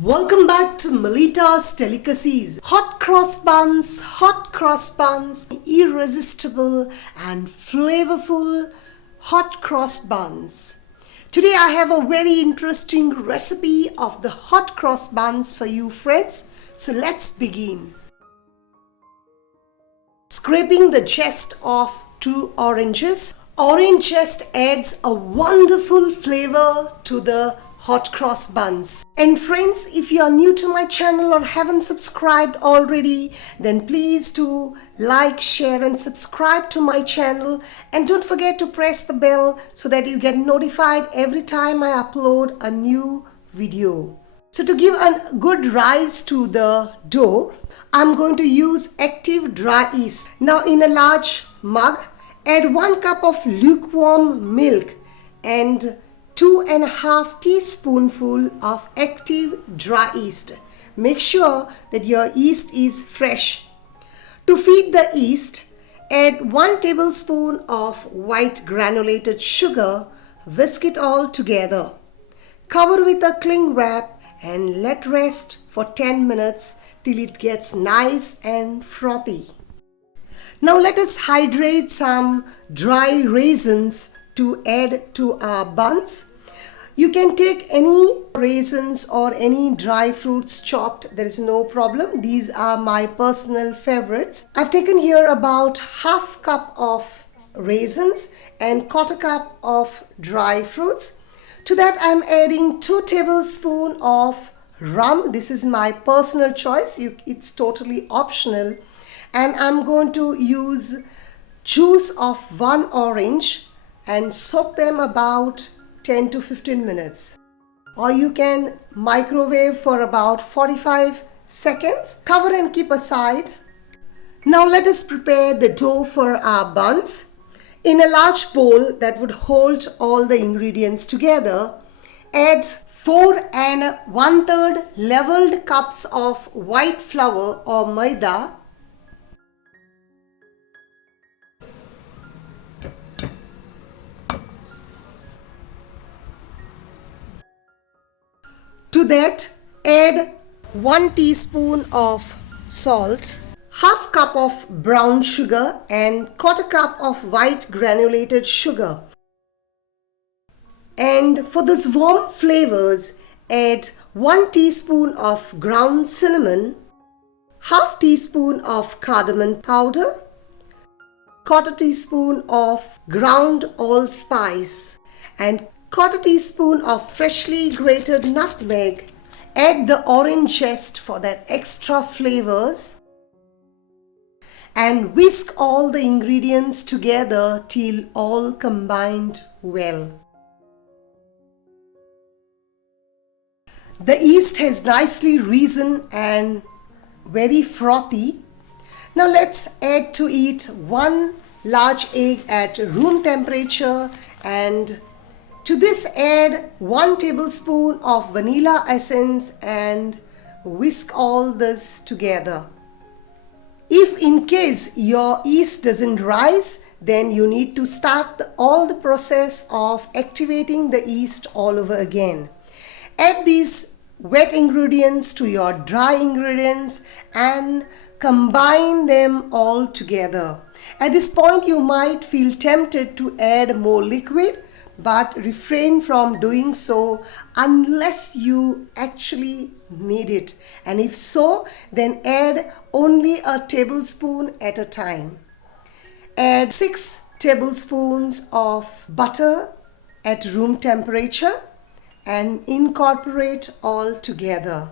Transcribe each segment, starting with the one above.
Welcome back to Melita's Delicacies. Hot cross buns, irresistible and flavorful hot cross buns. Today I have a very interesting recipe of the hot cross buns for you friends. So let's begin. Scraping the zest of 2 oranges. Orange zest adds a wonderful flavor to the hot cross buns. And friends, if you are new to my channel or haven't subscribed already, then please do like, share and subscribe to my channel, and don't forget to press the bell so that you get notified every time I upload a new video. So to give a good rise to the dough, I'm going to use active dry yeast. Now in a large mug, add 1 cup of lukewarm milk and 2.5 teaspoonful of active dry yeast. Make sure that your yeast is fresh. To feed the yeast, add 1 tablespoon of white granulated sugar. Whisk it all together. Cover with a cling wrap and let rest for 10 minutes till it gets nice and frothy. Now let us hydrate some dry raisins to add to our buns. You can take any raisins or any dry fruits chopped, there is no problem. These are my personal favorites. I've taken here about half cup of raisins and 1/4 cup of dry fruits. To that I'm adding 2 tablespoons of rum. This is my personal choice. It's totally optional. And I'm going to use juice of 1 orange and soak them about 10 to 15 minutes. Or you can microwave for about 45 seconds. Cover and keep aside. Now let us prepare the dough for our buns. In a large bowl that would hold all the ingredients together, add 4 1/3 leveled cups of white flour or maida, to that add 1 teaspoon of salt, half cup of brown sugar and 1/4 cup of white granulated sugar. And for those warm flavors, add 1 teaspoon of ground cinnamon, half teaspoon of cardamom powder, 1/4 teaspoon of ground allspice and 1/4 teaspoon of freshly grated nutmeg. Add the orange zest for that extra flavors and whisk all the ingredients together till all combined well. The yeast has nicely risen and very frothy. Now let's add to it 1 large egg at room temperature, and to this add 1 tablespoon of vanilla essence and whisk all this together. If in case your yeast doesn't rise, then you need to start all the process of activating the yeast all over again. Add these wet ingredients to your dry ingredients and combine them all together. At this point you might feel tempted to add more liquid, but refrain from doing so unless you actually need it. And if so, then add only a tablespoon at a time. Add 6 tablespoons of butter at room temperature and incorporate all together.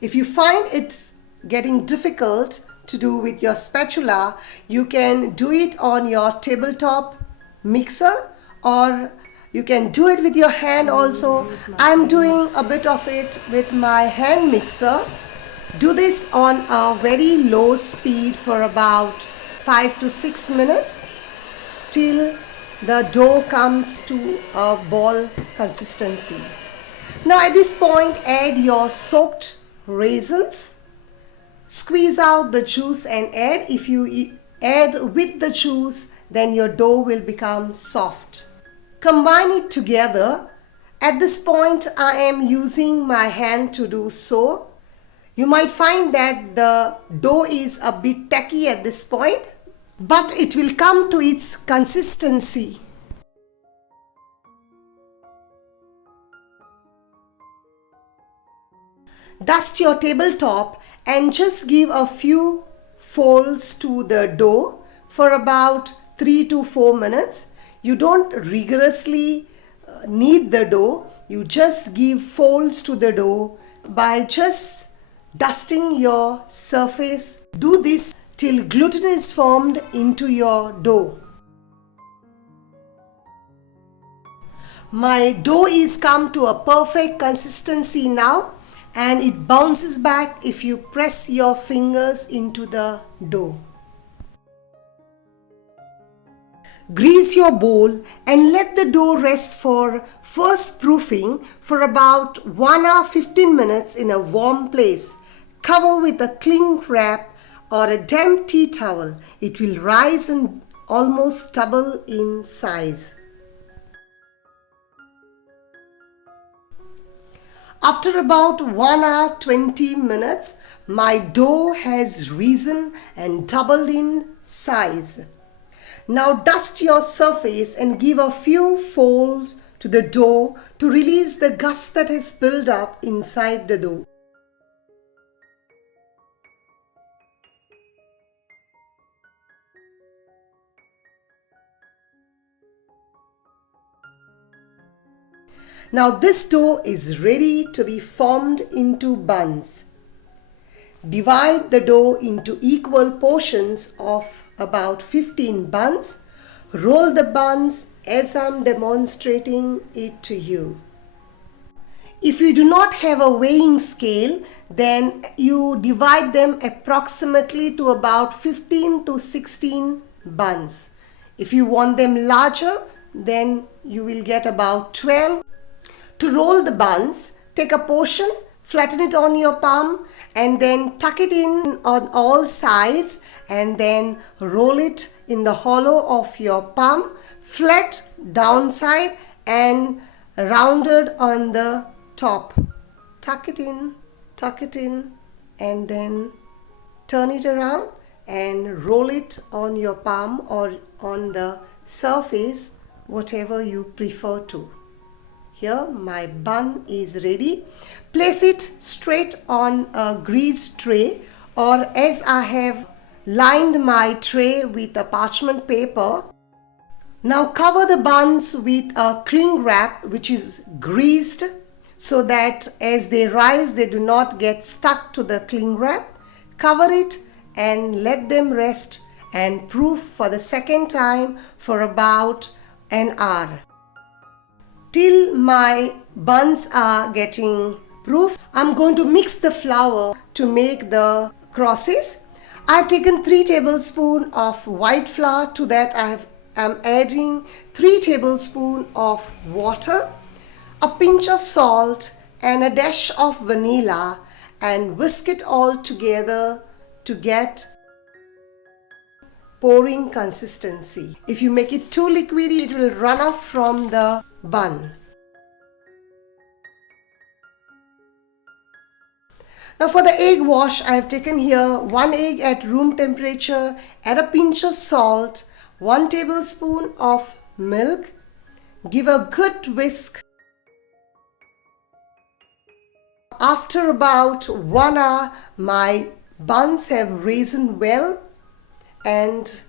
If you find it's getting difficult to do with your spatula, you can do it on your tabletop mixer, or you can do it with your hand also. I'm doing a bit of it with my hand mixer. Do this on a very low speed for about 5 to 6 minutes till the dough comes to a ball consistency. Now at this point add your soaked raisins. Squeeze out the juice and add. If you add with the juice, then your dough will become soft. combine it together. At this point, I am using my hand to do so. You might find that the dough is a bit tacky at this point, but it will come to its consistency. Dust your tabletop and just give a few folds to the dough for about 3 to 4 minutes. You don't rigorously knead the dough, you just give folds to the dough by just dusting your surface. Do this till gluten is formed into your dough. My dough is come to a perfect consistency now, and it bounces back if you press your fingers into the dough. Grease your bowl and let the dough rest for first proofing for about 1 hour 15 minutes in a warm place. Cover with a cling wrap or a damp tea towel. It will rise and almost double in size. After about 1 hour 20 minutes, my dough has risen and doubled in size. Now dust your surface and give a few folds to the dough to release the gust that has built up inside the dough. Now this dough is ready to be formed into buns. Divide the dough into equal portions of about 15 buns. Roll the buns as I'm demonstrating it to you. If you do not have a weighing scale, then you divide them approximately to about 15 to 16 buns. If you want them larger, then you will get about 12. To roll the buns, take a portion, flatten it on your palm, and then tuck it in on all sides and then roll it in the hollow of your palm, flat downside and rounded on the top. Tuck it in, and then turn it around and roll it on your palm or on the surface, whatever you prefer to. Here my bun is ready. Place it straight on a greased tray, or as I have lined my tray with a parchment paper. Now cover the buns with a cling wrap which is greased so that as they rise they do not get stuck to the cling wrap. Cover it and let them rest and proof for the second time for about an hour. Till my buns are getting proof, I'm going to mix the flour to make the crosses. I've taken 3 tablespoons of white flour. To that I'm adding 3 tablespoons of water, a pinch of salt and a dash of vanilla, and whisk it all together to get pouring consistency. If you make it too liquidy, it will run off from the bun. Now for the egg wash, I have taken here 1 egg at room temperature, add a pinch of salt, 1 tablespoon of milk, give a good whisk. After about 1 hour, my buns have risen well, and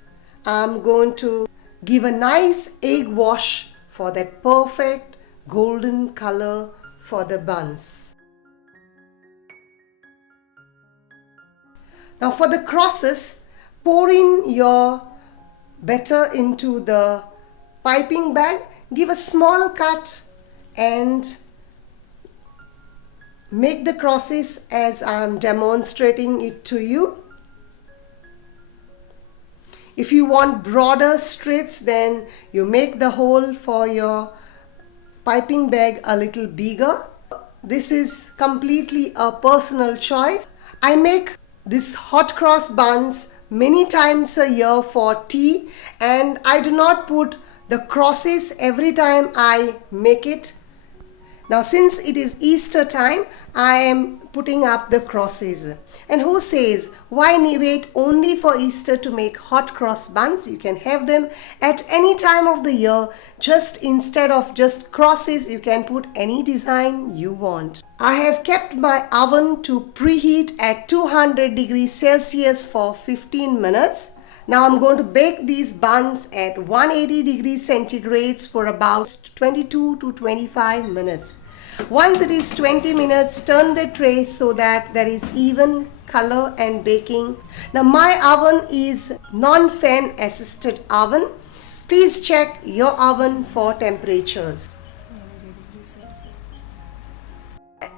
I'm going to give a nice egg wash for that perfect golden color for the buns. Now for the crosses, pour in your batter into the piping bag, give a small cut and make the crosses as I'm demonstrating it to you. If you want broader strips, then you make the hole for your piping bag a little bigger. This is completely a personal choice. I make this hot cross buns many times a year for tea, and I do not put the crosses every time I make it. Now since it is Easter time, I am putting up the crosses. And who says, why wait only for Easter to make hot cross buns? You can have them at any time of the year. Just instead of just crosses, you can put any design you want. I have kept my oven to preheat at 200 degrees Celsius for 15 minutes. Now I'm going to bake these buns at 180 degrees centigrade for about 22 to 25 minutes. Once it is 20 minutes, turn the tray so that there is even color and baking. Now my oven is non-fan assisted oven. Please check your oven for temperatures.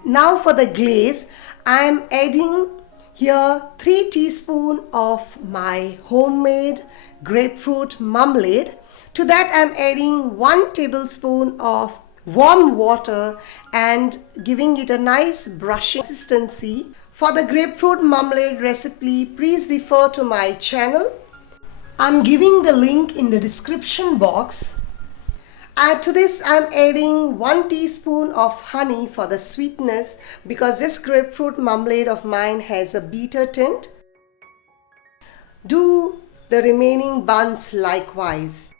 Now for the glaze, I am adding here 3 teaspoons of my homemade grapefruit marmalade. To that I am adding 1 tablespoon of warm water and giving it a nice brushy consistency. For the grapefruit marmalade recipe, please refer to my channel. I'm giving the link in the description box. To this I'm adding 1 teaspoon of honey for the sweetness because this grapefruit marmalade of mine has a bitter tint. Do the remaining buns likewise.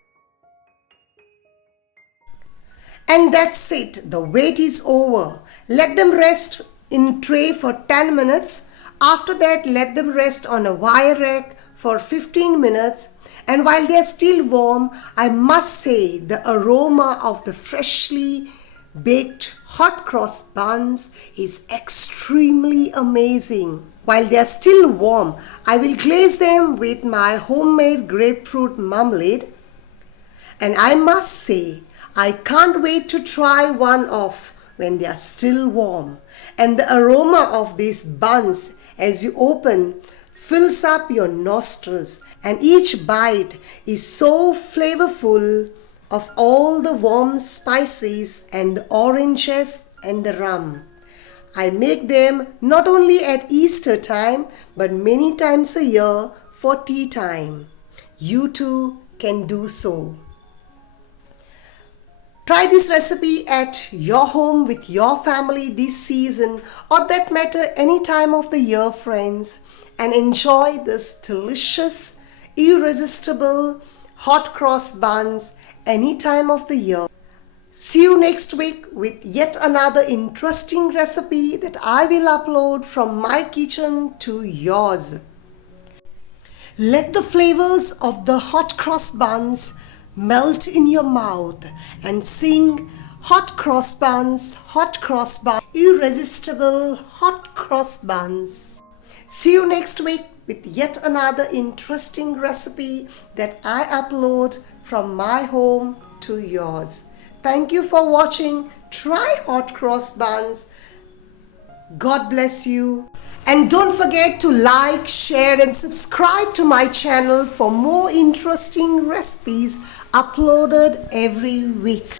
And that's it. The wait is over. Let them rest in tray for 10 minutes. After that, let them rest on a wire rack for 15 minutes. And while they are still warm, I must say the aroma of the freshly baked hot cross buns is extremely amazing. While they are still warm, I will glaze them with my homemade grapefruit marmalade. And I must say, I can't wait to try one off when they are still warm. And the aroma of these buns as you open fills up your nostrils, and each bite is so flavorful of all the warm spices and the oranges and the rum. I make them not only at Easter time but many times a year for tea time. You too can do so. Try this recipe at your home with your family this season, or that matter any time of the year, friends, and enjoy this delicious, irresistible hot cross buns any time of the year. See you next week with yet another interesting recipe that I will upload from my kitchen to yours. Let the flavors of the hot cross buns melt in your mouth and sing hot cross buns, irresistible hot cross buns. See you next week with yet another interesting recipe that I upload from my home to yours. Thank you for watching. Try hot cross buns. God bless you. And don't forget to like, share and subscribe to my channel for more interesting recipes uploaded every week.